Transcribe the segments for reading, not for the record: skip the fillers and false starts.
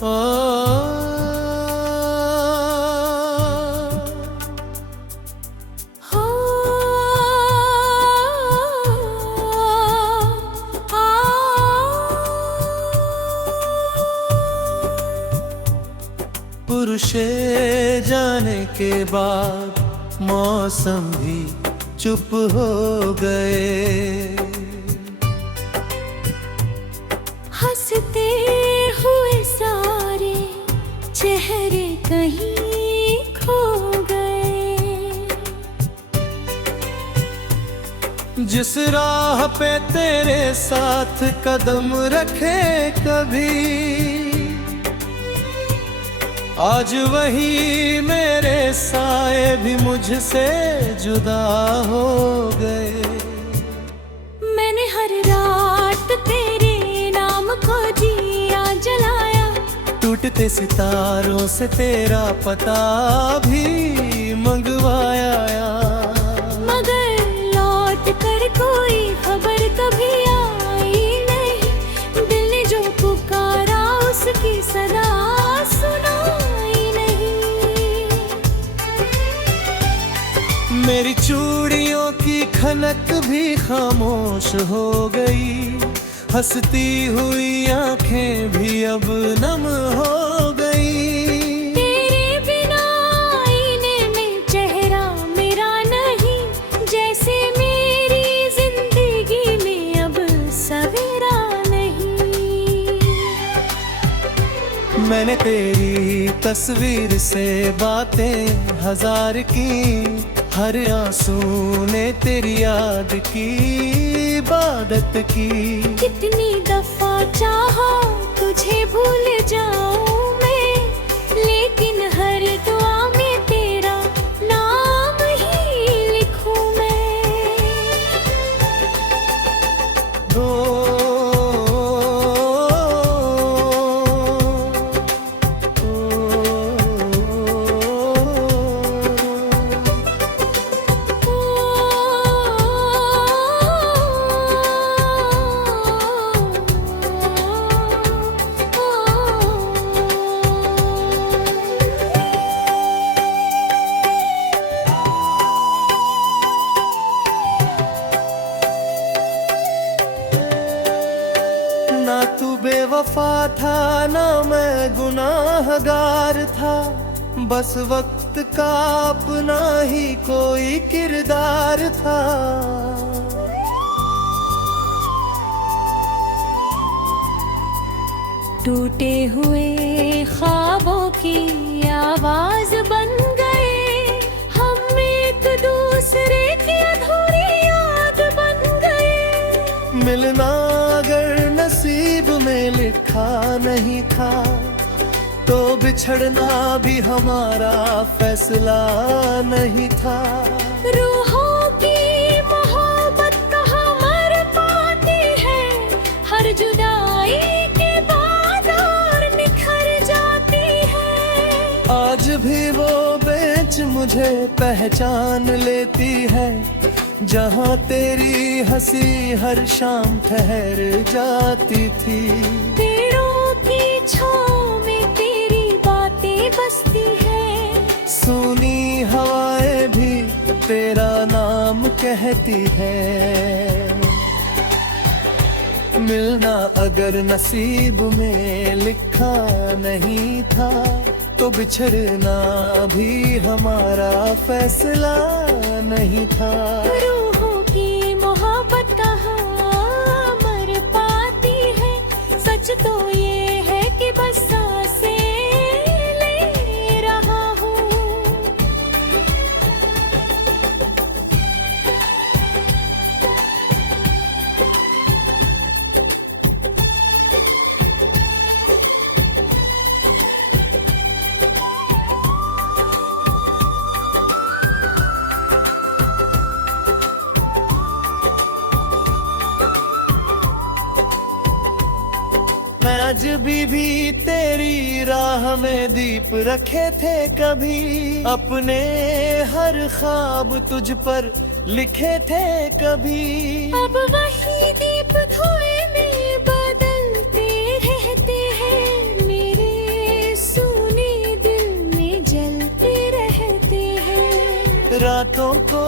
ओ, हो आ पुरुषे जाने के बाद मौसम भी चुप हो गए। हंसते हुए सारे चेहरे कहीं खो गए। जिस राह पे तेरे साथ कदम रखे कभी, आज वही मेरे साए भी मुझसे जुदा हो गए। मैंने हर रात तेरे नाम को दिया जलाया, टूटते सितारों से तेरा पता भी मंगवाया। मगर लौट कर कोई खबर कभी आई नहीं। दिल ने जो पुकारा उसकी सदा सुनाई नहीं। मेरी चूड़ियों की खनक भी खामोश हो गई। हंसती हुई आंखें भी अब नम हो गई। तेरे बिना आईने में चेहरा मेरा नहीं, जैसे मेरी जिंदगी में अब सवेरा नहीं। मैंने तेरी तस्वीर से बातें हजार की, हर आंसू ने तेरी याद की इबादत की। कितनी दफा चाहा तुझे भूल जाऊं मैं, लेकिन हर दुआ में तेरा नाम ही लिखूं मैं। ओ, ना तू बेवफा था ना मैं गुनाहगार था, बस वक्त का अपना ही कोई किरदार था। टूटे हुए ख्वाबों की आवाज बन गए, हम एक दूसरे की अधूरी याद बन गए। मिलना अगर नसीब में लिखा नहीं था, तो बिछड़ना भी हमारा फैसला नहीं था। रूहों की मोहब्बत कहाँ मर पाती है, हर जुदाई के बाद और निखर जाती है। आज भी वो बेंच मुझे पहचान लेती है, जहाँ तेरी हंसी हर शाम ठहर जाती थी। पेड़ों की छाँव में तेरी बातें बसती है, सुनी हवाएं भी तेरा नाम कहती है। मिलना अगर नसीब में लिखा नहीं था, तो बिछड़ना भी हमारा फैसला नहीं था। रूहों की मोहब्बत कहाँ मर पाती है, सच तो ये है कि बस सांसें ले रहा हूँ। मैं आज भी तेरी राह में दीप रखे थे कभी, अपने हर ख्वाब तुझ पर लिखे थे कभी। अब वही दीप धुएं में बदलते रहते हैं, मेरे रातों को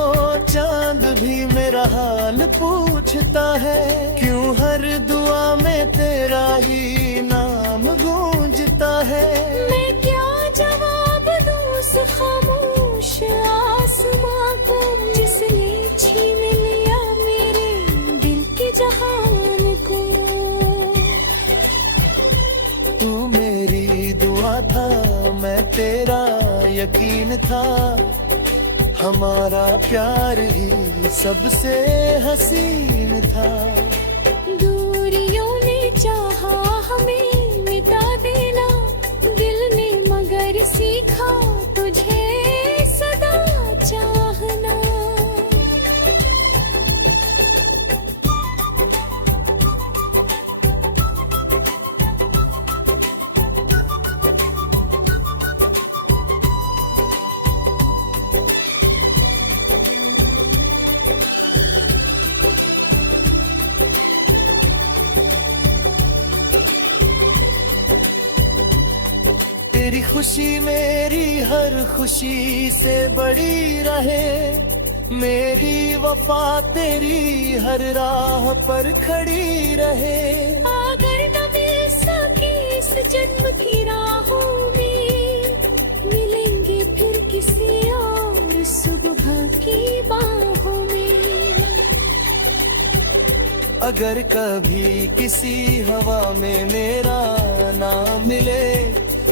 चांद भी मेरा हाल पूछता है, क्यों हर दुआ में तेरा ही नाम गूंजता है। मैं क्या जवाब दूं उस खामोश आसमां को, जिसने छीन लिया मेरे दिल के जहान को। तू मेरी दुआ था, मैं तेरा यकीन था, हमारा प्यार ही सबसे हसीन था। दूरियों ने चाहा हमें मिटा देना, दिल ने मगर सीखा तुझे सदा चाहना। तेरी खुशी मेरी हर खुशी से बड़ी रहे, मेरी वफा तेरी हर राह पर खड़ी रहे। अगर न मिल सके इस जन्म की राहों में, मिलेंगे फिर किसी और सुबह की बाहों में। अगर कभी किसी हवा में मेरा नाम मिले,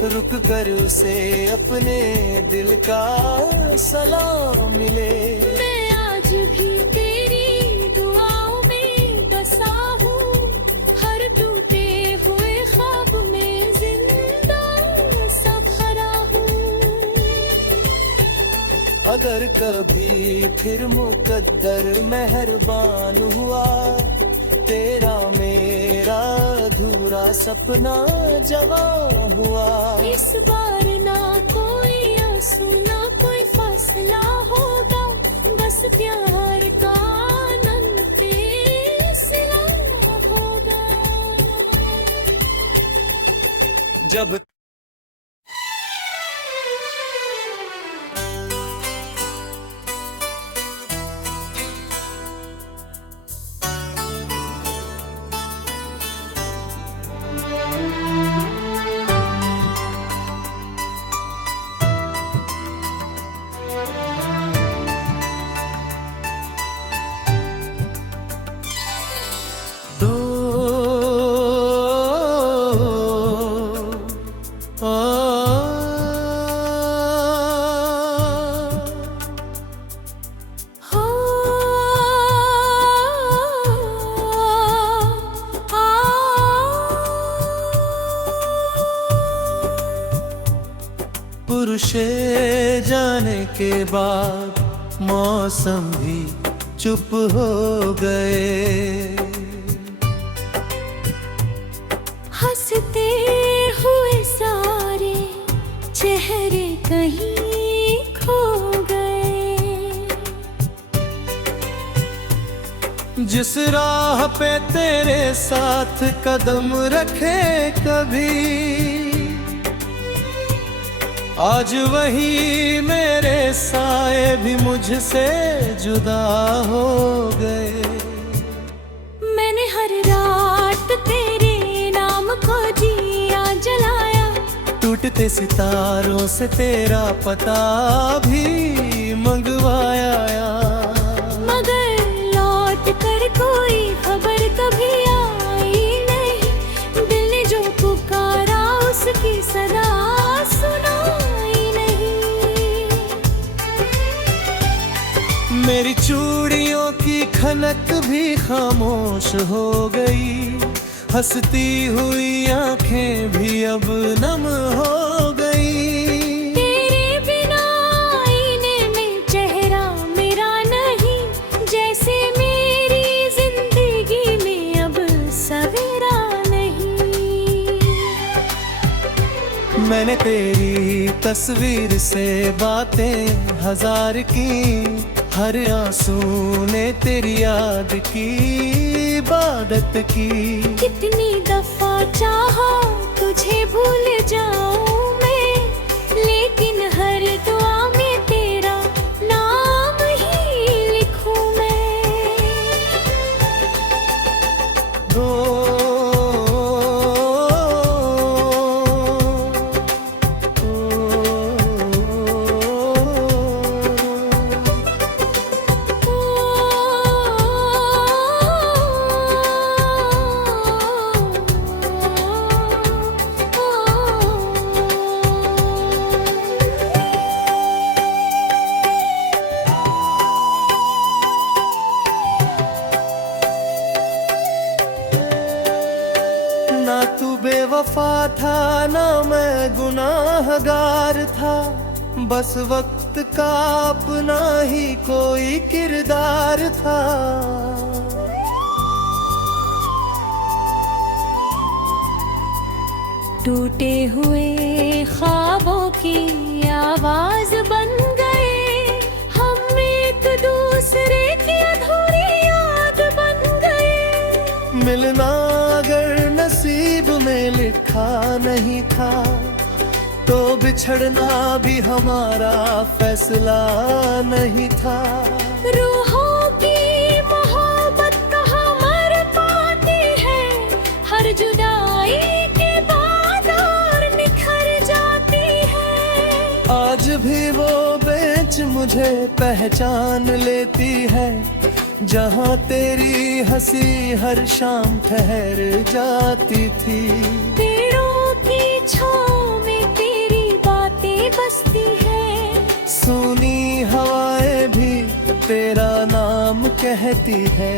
रुक कर उसे अपने दिल का सलाम मिले। मैं आज भी तेरी दुआओं में बसा हूँ, हर टूटे हुए ख्वाब में जिंदा सफरा हूँ। अगर कभी फिर मुकद्दर मेहरबान हुआ, तेरा मेरा अधूरा सपना जवां हुआ। इस बार ना कोई आंसू ना कोई फासला होगा, बस प्यार का आनंद फैसला होगा। जब पुरुषे जाने के बाद मौसम भी चुप हो गए। हंसते हुए सारे चेहरे कहीं खो गए। जिस राह पे तेरे साथ कदम रखे कभी, आज वही मेरे साए भी मुझसे जुदा हो गए। मैंने हर रात तेरे नाम को दिया जलाया, टूटते सितारों से तेरा पता भी मंगवाया। मगर लौट कर कोई खबर कभी आई नहीं, दिल ने जो पुकारा उसकी सदा सुनाई नहीं। मेरी चूड़ियों की खनक भी खामोश हो गई, हंसती हुई आंखें भी अब नम हो गई। तेरे बिना आईने में चेहरा मेरा नहीं, जैसे मेरी जिंदगी में अब सवेरा नहीं। मैंने तेरी तस्वीर से बातें हजार की, हर आंसू ने तेरी याद की इबादत की। कितनी दफा चाहा तुझे भूल जाऊं मैं, लेकिन हर दुआ में तेरा नाम बेवफा था ना मैं गुनाहगार था, बस वक्त का अपना ही कोई किरदार था। टूटे हुए ख्वाबों की आवाज बन गए, हम एक दूसरे की अधूरी याद बन गए। मिलना अगर नसीब में लिखा नहीं था, तो बिछड़ना भी हमारा फैसला नहीं था। रूहों की मोहब्बत कहाँ मर पाती है, हर जुदाई के बाद और निखर जाती है। आज भी वो बेंच मुझे पहचान लेती है, जहाँ तेरी हंसी हर शाम ठहर जाती थी। पेड़ों की छाँव में तेरी बातें बसती है, सुनी हवाएं भी तेरा नाम कहती है।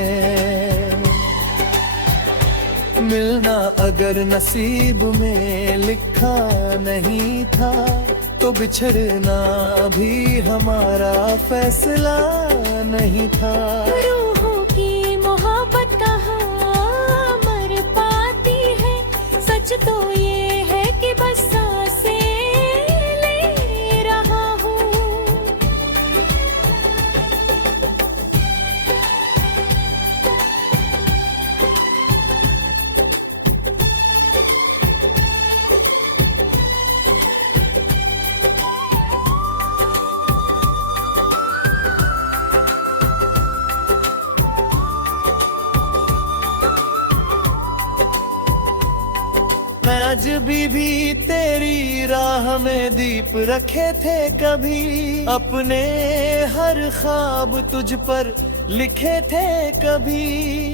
मिलना अगर नसीब में लिखा नहीं था, तो बिछड़ना भी हमारा फैसला नहीं था। रूहों की मोहब्बत कहाँ मर पाती है, सच तो ये है कि बस सांसें ले रहा हूँ। मैं आज भी तेरी राह में दीप रखे थे कभी, अपने हर ख्वाब तुझ पर लिखे थे कभी।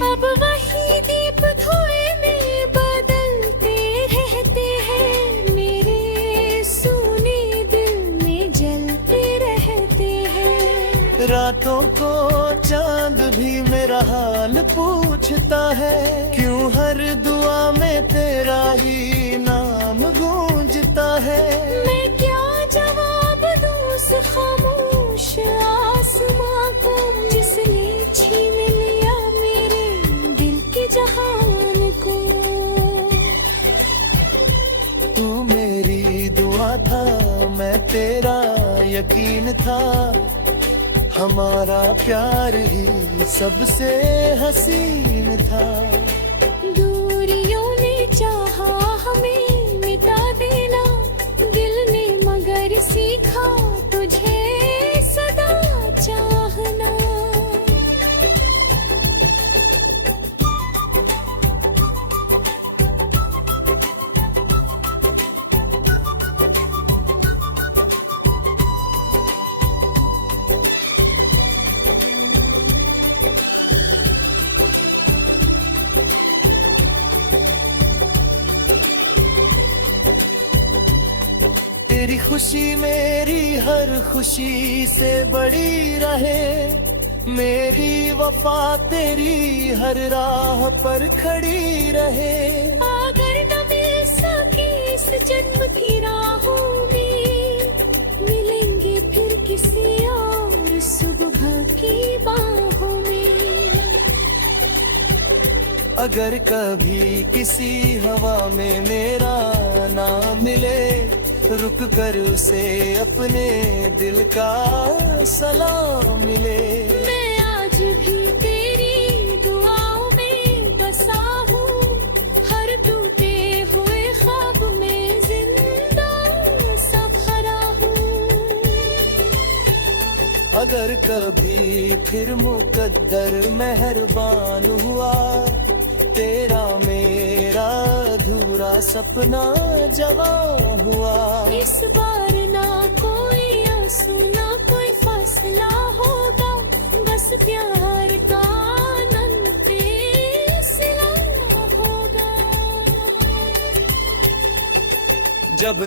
अब वही दीप धुएं में बदलते रहते हैं, मेरे सूने दिल में जलते रहते हैं। रातों को चांद भी मेरा हाल पूछता है, क्यों हर दुआ में तेरा ही नाम गूंजता है। मैं क्या जवाब दूं उस खामोश आसमां को, जिसने छीन लिया मेरे दिल के जहान को। तू मेरी दुआ था, मैं तेरा यकीन था, हमारा प्यार ही सबसे हसीन था। दूरियों ने चाहा हमें मिटा देना, दिल ने मगर सीखा तुझे सदा चाहना। तेरी खुशी मेरी हर खुशी से बड़ी रहे, मेरी वफा तेरी हर राह पर खड़ी रहे। अगर न मिल सके इस जन्म की राहों में, मिलेंगे फिर किसी और सुबह की बाहों में। अगर कभी किसी हवा में मेरा नाम मिले, रुक कर उसे अपने दिल का सलाम मिले। मैं आज भी तेरी दुआओं में बसा हूँ, हर टूटे हुए ख्वाब में जिंदा सफरा हूँ। अगर कभी फिर मुकद्दर मेहरबान हुआ, तेरा मेरा अधूरा सपना जवां हुआ। इस बार ना कोई आंसू ना कोई फैसला होगा, बस प्यार का आनंद फैसला होगा। जब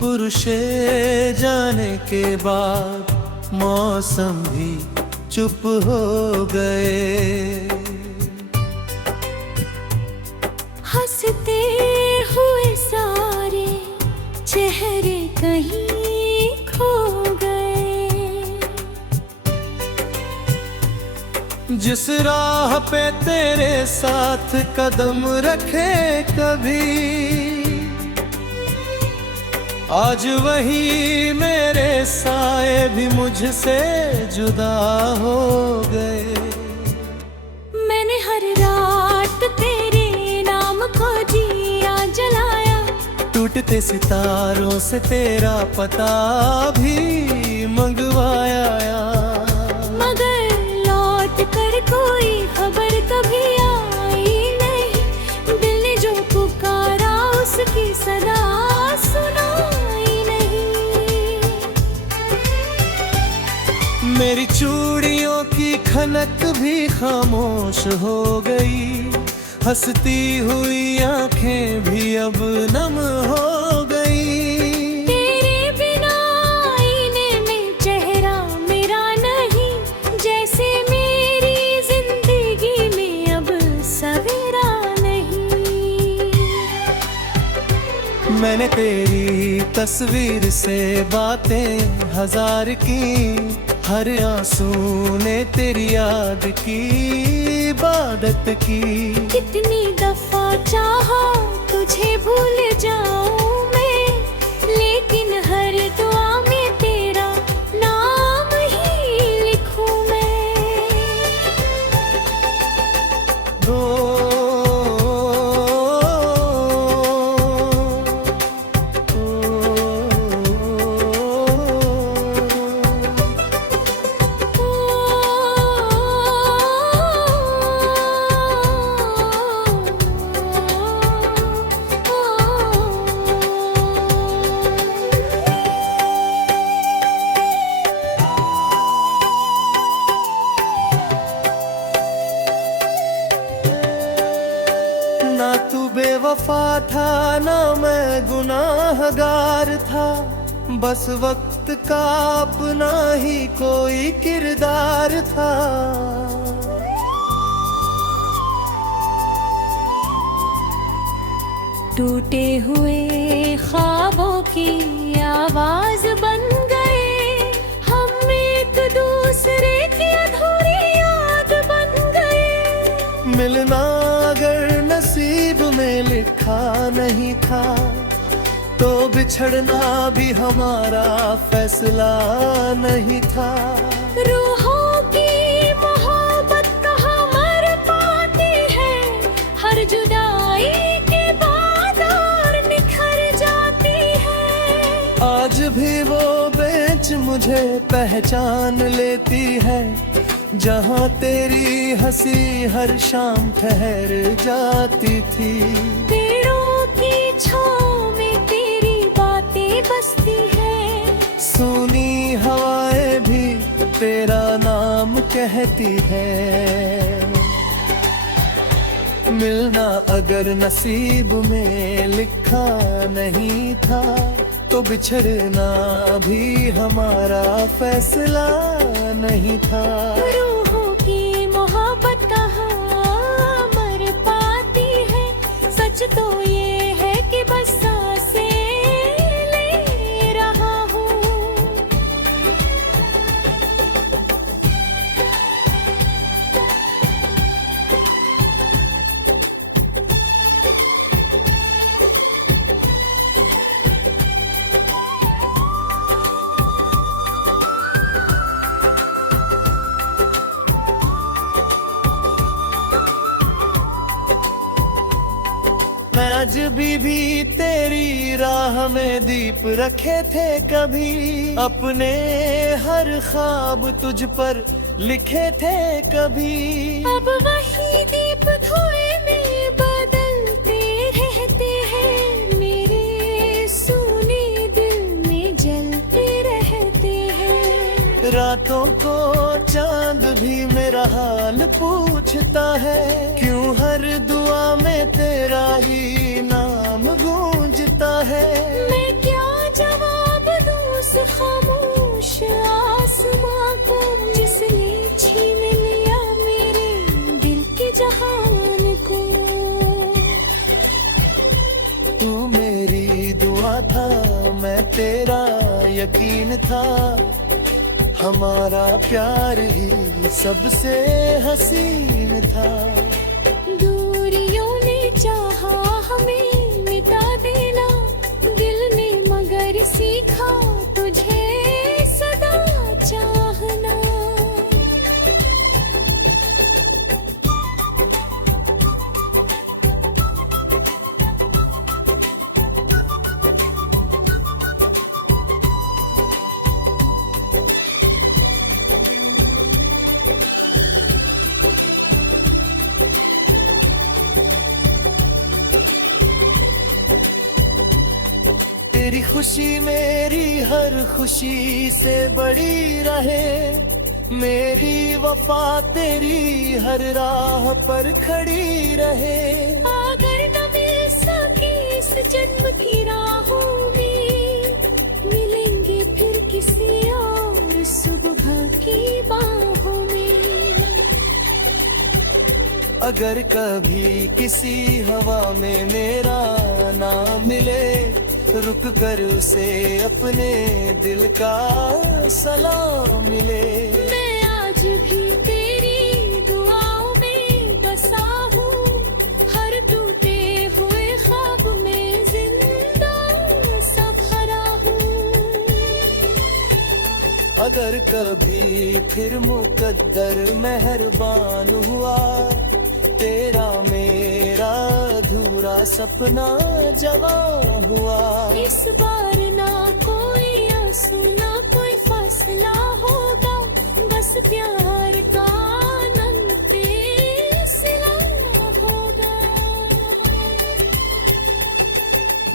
पुरुषे जाने के बाद मौसम भी चुप हो गए। हंसते हुए सारे चेहरे कहीं खो गए। जिस राह पे तेरे साथ कदम रखे कभी, आज वही मेरे साए भी मुझसे जुदा हो गए। मैंने हर रात तेरे नाम को दिया जलाया, टूटते सितारों से तेरा पता भी मंगवाया। मगर लौट कर कोई खबर कभी आई नहीं। दिल ने जो पुकारा उसकी सदा सुनाई नहीं। मेरी चूड़ियों की खनक भी खामोश हो गई। हंसती हुई आंखें भी अब नम हो गई। तेरे बिना आईने में चेहरा मेरा नहीं, जैसे मेरी जिंदगी में अब सवेरा नहीं। मैंने तेरी तस्वीर से बातें हजार की, हर आंसू ने तेरी याद की इबादत की। कितनी दफा चाहा तुझे भूल जाऊं मैं, लेकिन हर दुआ में तेरा नाम ही लिखूं मैं। ना तू बेवफा था ना मैं गुनाहगार था, बस वक्त का अपना ही कोई किरदार था। टूटे हुए ख्वाबों की आवाज बन गए, हम एक दूसरे की अधूरी याद बन गए। मिलना अगर नसीब में लिखा नहीं था, तो बिछड़ना भी हमारा फैसला नहीं था। रूहों की मोहब्बत कहाँ मर पाती है, हर जुदाई के बाद और निखर जाती है। आज भी वो बेंच मुझे पहचान लेती है, जहाँ तेरी हंसी हर शाम ठहर जाती थी। पेड़ों की छाँव में तेरी बातें बसती है, सुनी हवाएं भी तेरा नाम कहती है। मिलना अगर नसीब में लिखा नहीं था, तो बिछड़ना भी हमारा फैसला नहीं था। रूहों की मोहब्बत कहाँ मर पाती है, सच तो ये है कि बस सांसें ले रहा हूँ। मैं आज भी तेरी राह में दीप रखे थे कभी, अपने हर ख्वाब तुझ पर लिखे थे कभी। अब वही दीप धुएं में बदलते रहते हैं, मेरे सूने दिल में जलते रहते हैं। रातों को चांद भी मेरा हाल पूछता है, क्यों हर दुआ में तेरा ही नाम गूंजता है। मैं क्या जवाब था मैं तेरा यकीन था, हमारा प्यार ही सबसे हसीन था। दूरियों ने चाहा हमें मिटा देना, दिल ने मगर सीखा तुझे सदा चाहना। तेरी खुशी मेरी हर खुशी से बड़ी रहे, मेरी वफा तेरी हर राह पर खड़ी रहे। अगर न मिल सकी इस जन्म की राहों में, मिलेंगे फिर किसी और सुबह की बाहों में। अगर कभी किसी हवा में मेरा नाम मिले, रुक कर उसे अपने दिल का सलाम मिले। मैं आज भी तेरी दुआओं में बसा हूँ, हर टूटे हुए ख्वाब में जिंदा सफरा हूँ। अगर कभी फिर मुकद्दर मेहरबान हुआ, तेरा मेरा अधूरा सपना जवां हुआ। इस बार ना कोई आंसू ना कोई फैसला होगा, बस प्यार का आनंद सिला होगा।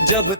जब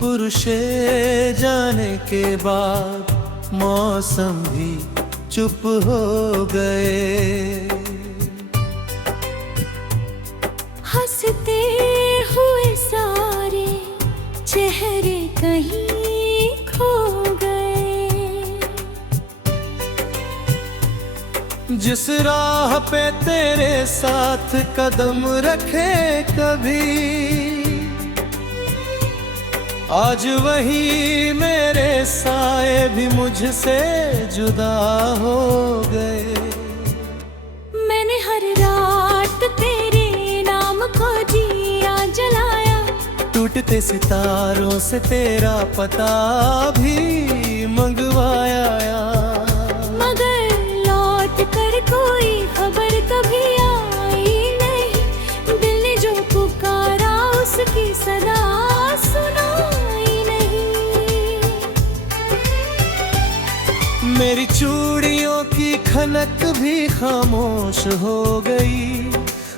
पुरुषे जाने के बाद मौसम भी चुप हो गए। हंसते हुए सारे चेहरे कहीं खो गए। जिस राह पे तेरे साथ कदम रखे कभी, आज वही मेरे साए भी मुझसे जुदा हो गए। मैंने हर रात तेरे नाम को दिया जलाया, टूटते सितारों से तेरा पता भी मंगवाया। मगर लौट कर कोई खबर कभी आई नहीं, दिल ने जो पुकारा उसकी सदा सुनाई नहीं। मेरी चूड़ियों की खनक भी खामोश हो गई,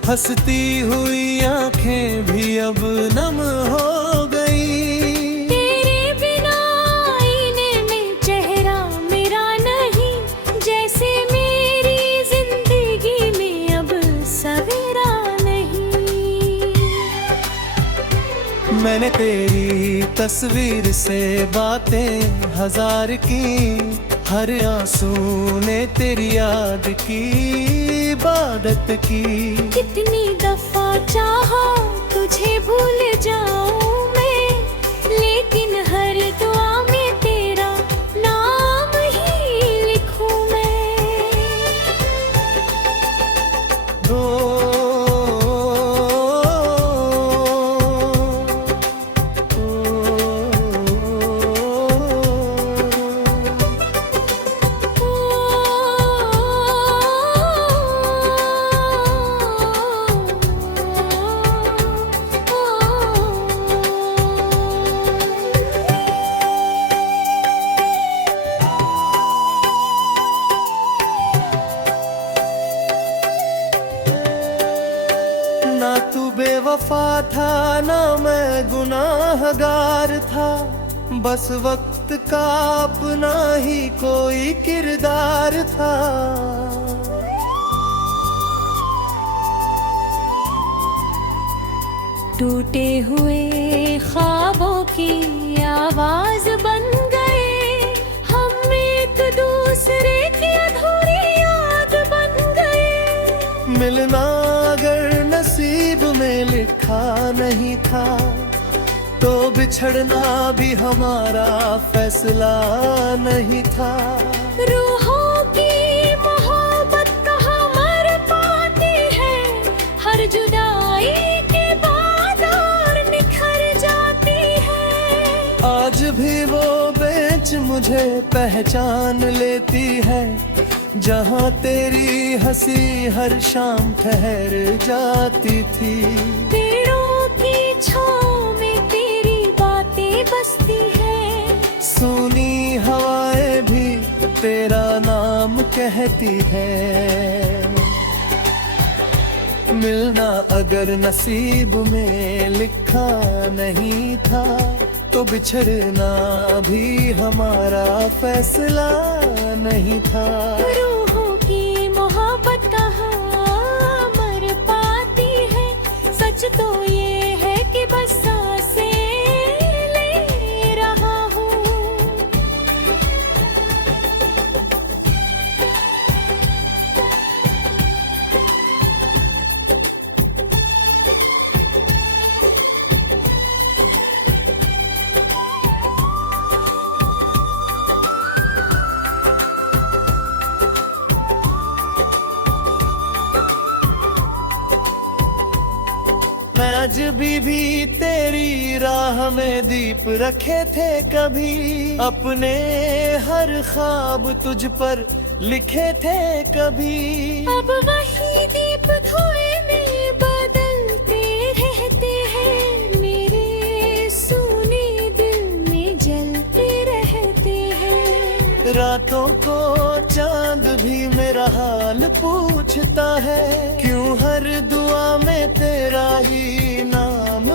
हंसती हुई आंखें भी अब नम हो गई। तेरे बिना आईने में चेहरा मेरा नहीं, जैसे मेरी जिंदगी में अब सवेरा नहीं। मैंने तेरी तस्वीर से बातें हजार की, हर आंसू ने तेरी याद की इबादत की। कितनी दफा चाहा तुझे भूल जाऊं मैं, लेकिन हर दुआ में तेरा नाम ही लिखूं मैं। वफा था ना मैं गुनाहगार था, बस वक्त का अपना ही कोई किरदार था। टूटे हुए ख्वाबों की आवाज बन गए, हम एक दूसरे की अधूरी याद बन गए। मिलना अगर नसीब में लिखा नहीं था, तो बिछड़ना भी हमारा फैसला नहीं था। रूहों की मोहब्बत कहाँ मर पाती है, हर जुदाई के बाद और निखर जाती है। आज भी वो बेंच मुझे पहचान लेती है, जहाँ तेरी हंसी हर शाम ठहर जाती थी। पेड़ों की छाँव में तेरी बातें बसती है, सुनी हवाएं भी तेरा नाम कहती है। मिलना अगर नसीब में लिखा नहीं था, तो बिछड़ना भी हमारा फैसला नहीं था। रूहों की मोहब्बत कहाँ मर पाती है, सच तो ये है कि बस सांसें ले रहा हूँ। मैं आज भी तेरी राह में दीप रखे थे कभी, अपने हर ख्वाब तुझ पर लिखे थे कभी। अब वही दीप धुएं में बदलते रहते हैं, मेरे सूने दिल में जलते रहते हैं। रातों को चांद भी मेरा हाल पूछता है, क्यों हर दुआ में तेरा ही नाम